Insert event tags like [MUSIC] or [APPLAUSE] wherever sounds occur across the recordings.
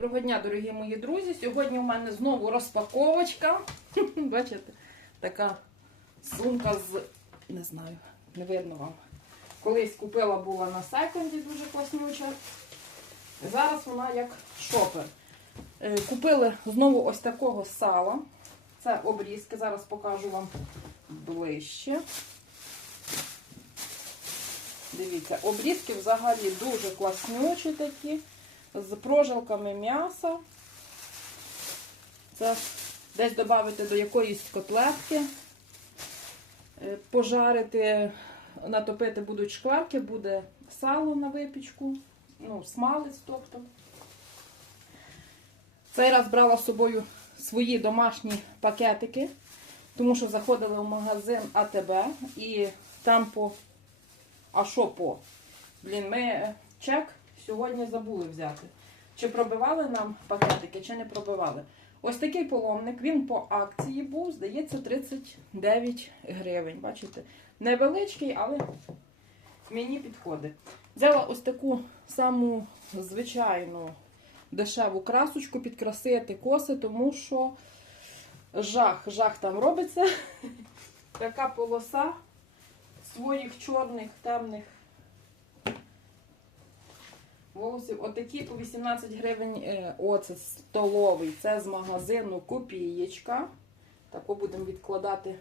Доброго дня, дорогі мої друзі. Сьогодні у мене знову розпаковочка. [LAUGHS] Бачите, така сумка з, не знаю, не видно вам. Колись купила була на секонді, дуже класнюча. Зараз вона як шопер. Е, Купили знову ось такого сала. Це обрізки. Зараз покажу вам ближче. Дивіться, обрізки взагалі дуже класнючі такі з прожилками м'яса. Це десь додати до якоїсь котлетки, е, пожарити, натопити будуть шкварки, буде сало на випічку, ну, смалець, тобто. Цей раз брала з собою свої домашні пакетики, тому що заходили в магазин АТБ і там по. А що по? Блін, ми е, чек сьогодні забули взяти. Чи пробивали нам пакетики, чи не пробивали. Ось такий поломник, він по акції був, здається, 39 гривень. Бачите? Невеличкий, але мені підходить. Взяла ось таку саму звичайну дешеву красочку підкрасити коси, тому що жах, жах там робиться. [LAUGHS] Така полоса своїх чорних, темних волосів. Отакі по 18 гривень е, оцет столовий. Це з магазину Копієчка. Тако будемо відкладати.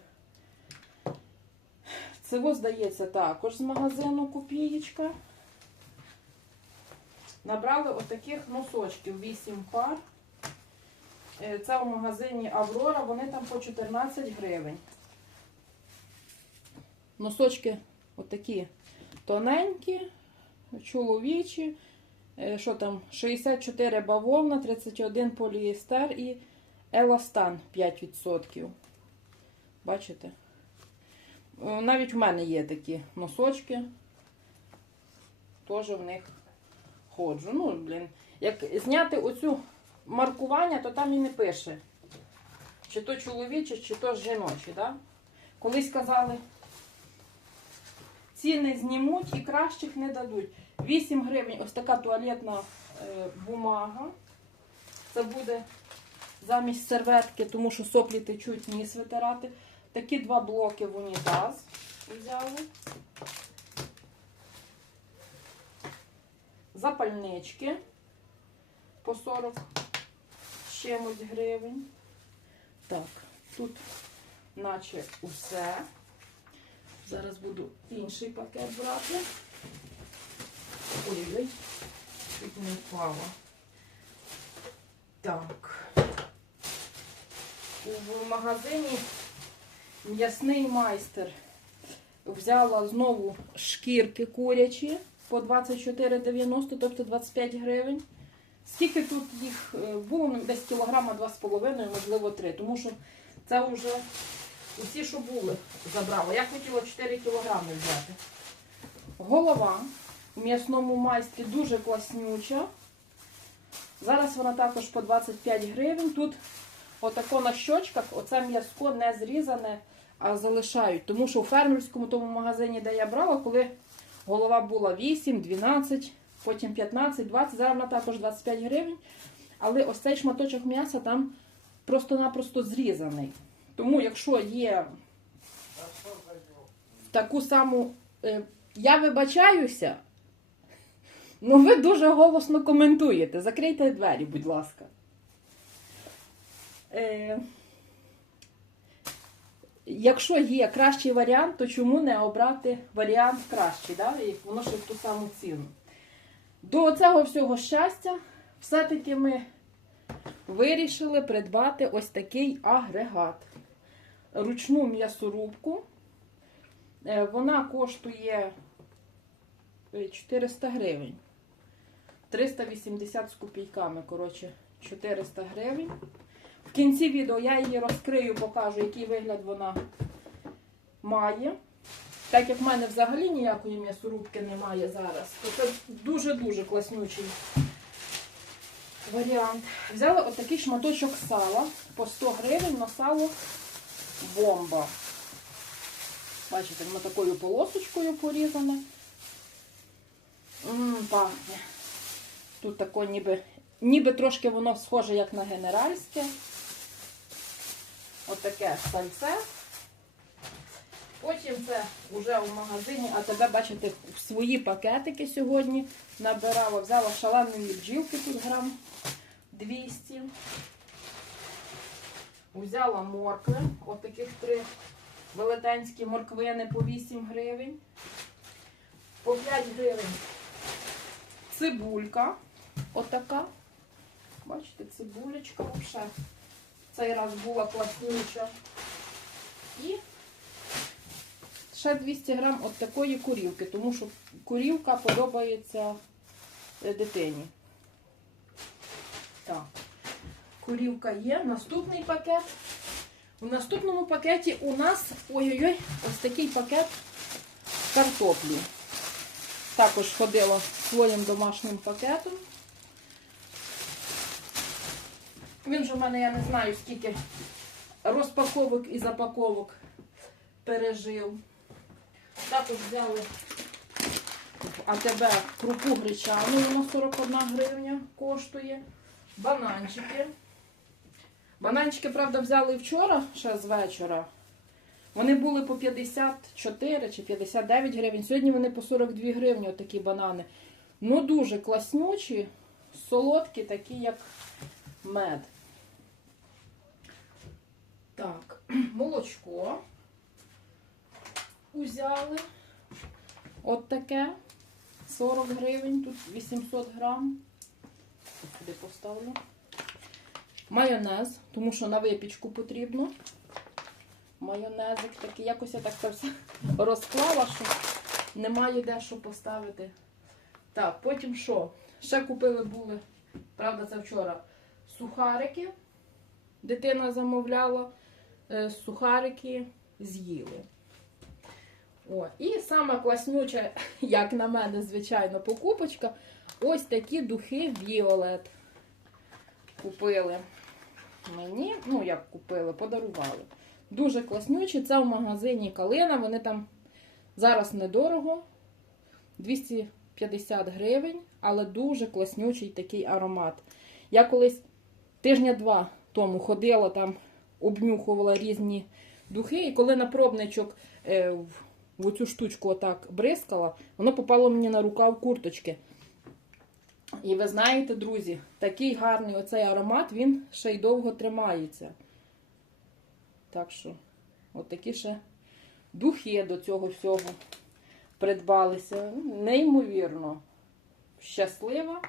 Це здається також з магазину Копієчка. Набрали отаких носочків 8 пар. Е, Це в магазині Аврора, вони там по 14 гривень. Носочки отакі тоненькі, чоловічі. Е, Що там? 64 бавовна, 31 поліестер і еластан 5%. Бачите? Е, Навіть в мене є такі носочки. Теж в них ходжу. Ну, блін. Як зняти оцю маркування, то там і не пише. Чи то чоловіче, чи то жіночі. Да? Колись казали, ціни знімуть і кращих не дадуть. 8 гривень ось така туалетна е, бумага. Це буде замість серветки, тому що соплі течуть ніс витирати. Такі два блоки в унітаз взяли. Запальнички по 40 з чимось гривень. Так, тут наче усе. Зараз буду інший пакет брати. Ой, ой, чуть не впала. Так. В магазині м'ясний майстер взяла знову шкірки курячі по 24,90, тобто 25 гривень. Скільки тут їх е, було? Ну, Десь кілограма 2,5, можливо 3, тому що це вже усі, що були, забрала. Я хотіла 4 кілограми взяти. Голова в м'ясному майстрі дуже класнюча. Зараз вона також по 25 гривень. Тут отако на щочках, оце м'яско не зрізане, а залишають. Тому що у фермерському тому магазині, де я брала, коли голова була 8, 12, потім 15, 20, зараз вона також 25 гривень. Але ось цей шматочок м'яса там просто-напросто зрізаний. Тому, якщо є таку саму. е, Я вибачаюся, ну ви дуже голосно коментуєте. Закрийте двері, будь ласка. Е, Якщо є кращий варіант, то чому не обрати варіант кращий, да? і воно ще в ту саму ціну. До цього всього щастя, все-таки ми вирішили придбати ось такий агрегат. Ручну м'ясорубку. Е, Вона коштує е, 400 гривень. 380 з копійками, коротше, 400 гривень. В кінці відео я її розкрию, покажу, який вигляд вона має. Так як в мене взагалі ніякої м'ясорубки немає зараз, то це дуже-дуже класнючий варіант. Взяла отакий шматочок сала по 100 гривень на сало бомба. Бачите, воно такою полосочкою порізане. М, пахне. Тут тако ніби ніби трошки воно схоже як на генеральське. Отаке сальце. Потім це вже в магазині, а тебе, бачите, в свої пакетики сьогодні набирала. Взяла шаленої бджілки тут грам 200. Взяла моркви, отаких три велетенські морквини по 8 гривень. По 5 гривень цибулька. Отака. Бачите, цибулечка взагалі. Цей раз була класнюча. І ще 200 грам от такої курівки, тому що курівка подобається е, дитині. Так, курівка є. Наступний пакет. У наступному пакеті у нас ой-ой-ой, ось такий пакет картоплі. Також ходила своїм домашнім пакетом. Він же в мене, я не знаю, скільки розпаковок і запаковок пережив. Також взяли в АТБ крупу гречану, воно 41 гривня коштує. Бананчики. Бананчики, правда, взяли вчора, ще з вечора. Вони були по 54 чи 59 гривень. Сьогодні вони по 42 гривні, отакі банани. Ну, дуже класнючі, солодкі, такі, як мед. Так, [CLEARS THROAT] молочко узяли. От таке. 40 гривень, тут 800 грам. Сюди поставлю. Майонез, тому що на випічку потрібно. Майонезик такий. Якось я так це все [LAUGHS] розклала, що немає де що поставити. Так, потім що? Ще купили були, правда, це вчора сухарики. Дитина замовляла е, сухарики, з'їли. О, і сама класнюча, [LAUGHS] як на мене, звичайно, покупочка. Ось такі духи Violet. Купили мені, ну як купили, подарували. Дуже класнючі. Це в магазині Калина. Вони там зараз недорого. 250 гривень, але дуже класнючий такий аромат. Я колись тижня-два тому ходила там, обнюхувала різні духи, і коли на пробничок е, в, оцю штучку отак бризкала, воно попало мені на рукав курточки. І ви знаєте, друзі, такий гарний оцей аромат, він ще й довго тримається. Так що, от такі ще духи до цього всього придбалися. Неймовірно щаслива,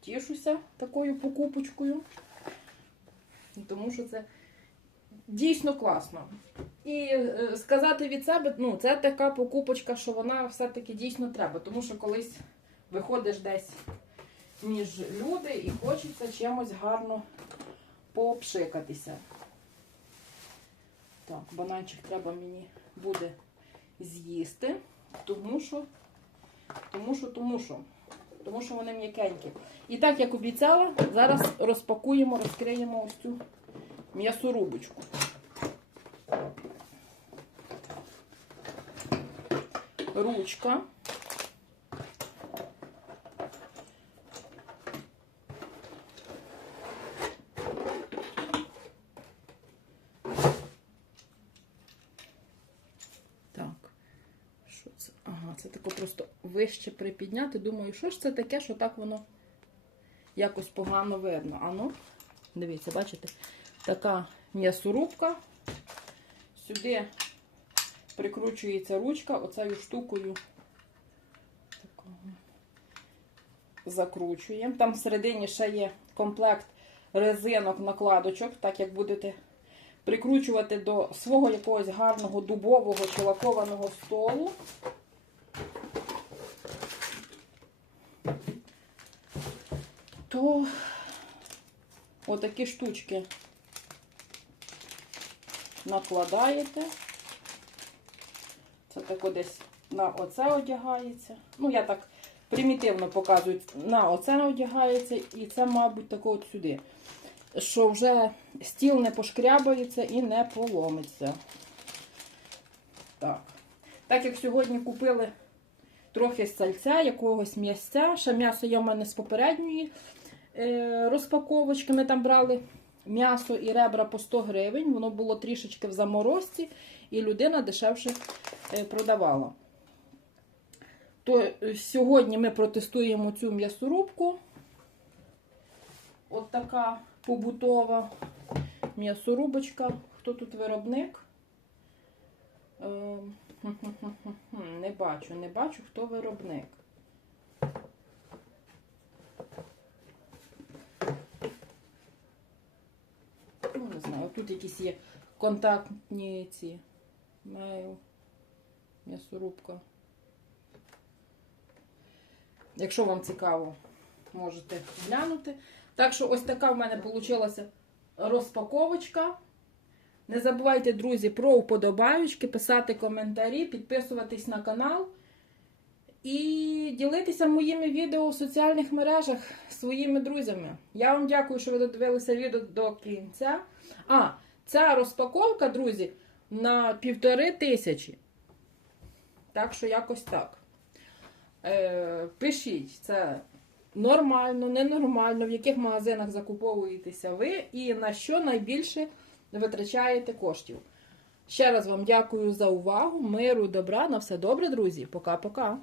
тішуся такою покупочкою. Тому що це дійсно класно. І е, сказати від себе, ну, це така покупочка, що вона все-таки дійсно треба. Тому що колись виходиш десь між люди і хочеться чимось гарно пообшикатися. Так, бананчик треба мені буде з'їсти, тому що, тому що, тому що, тому що вони м'якенькі. І так, як обіцяла, зараз розпакуємо, розкриємо ось цю м'ясорубочку. Ручка. Так. Що це? Ага, це тако просто вище припідняти. Думаю, що ж це таке, що так воно якось погано видно. А ну, дивіться, бачите, така м'ясорубка. Сюди прикручується ручка, оцею штукою закручуємо. Там всередині ще є комплект резинок, накладочок, так як будете прикручувати до свого якогось гарного дубового чи лакованого столу. То отакі штучки накладаєте. Це тако десь на оце одягається. Ну, я так примітивно показую, на оце одягається, і це, мабуть, тако от сюди. Що вже стіл не пошкрябається і не поломиться. Так. Так як сьогодні купили трохи сальця, якогось м'ясця, ще м'ясо є в мене з попередньої розпаковочки. Ми там брали м'ясо і ребра по 100 гривень. Воно було трішечки в заморозці, і людина дешевше е, продавала. То е, сьогодні ми протестуємо цю м'ясорубку. От така побутова м'ясорубочка. Хто тут виробник? Е, [LAUGHS] Не бачу, не бачу, хто виробник. Ну, не знаю, тут якісь є контактні ці мейл, м'ясорубка. Якщо вам цікаво, можете глянути. Так що ось така в мене вийшла розпаковочка. Не забувайте, друзі, про вподобаючки, писати коментарі, підписуватись на канал і ділитися моїми відео в соціальних мережах своїми друзями. Я вам дякую, що ви додивилися відео до кінця. А, ця розпаковка, друзі, на півтори тисячі. Так що якось так. Е, пишіть, це нормально, ненормально, в яких магазинах закуповуєтеся ви і на що найбільше витрачаєте коштів. Ще раз вам дякую за увагу, миру, добра, на все добре, друзі. Пока-пока.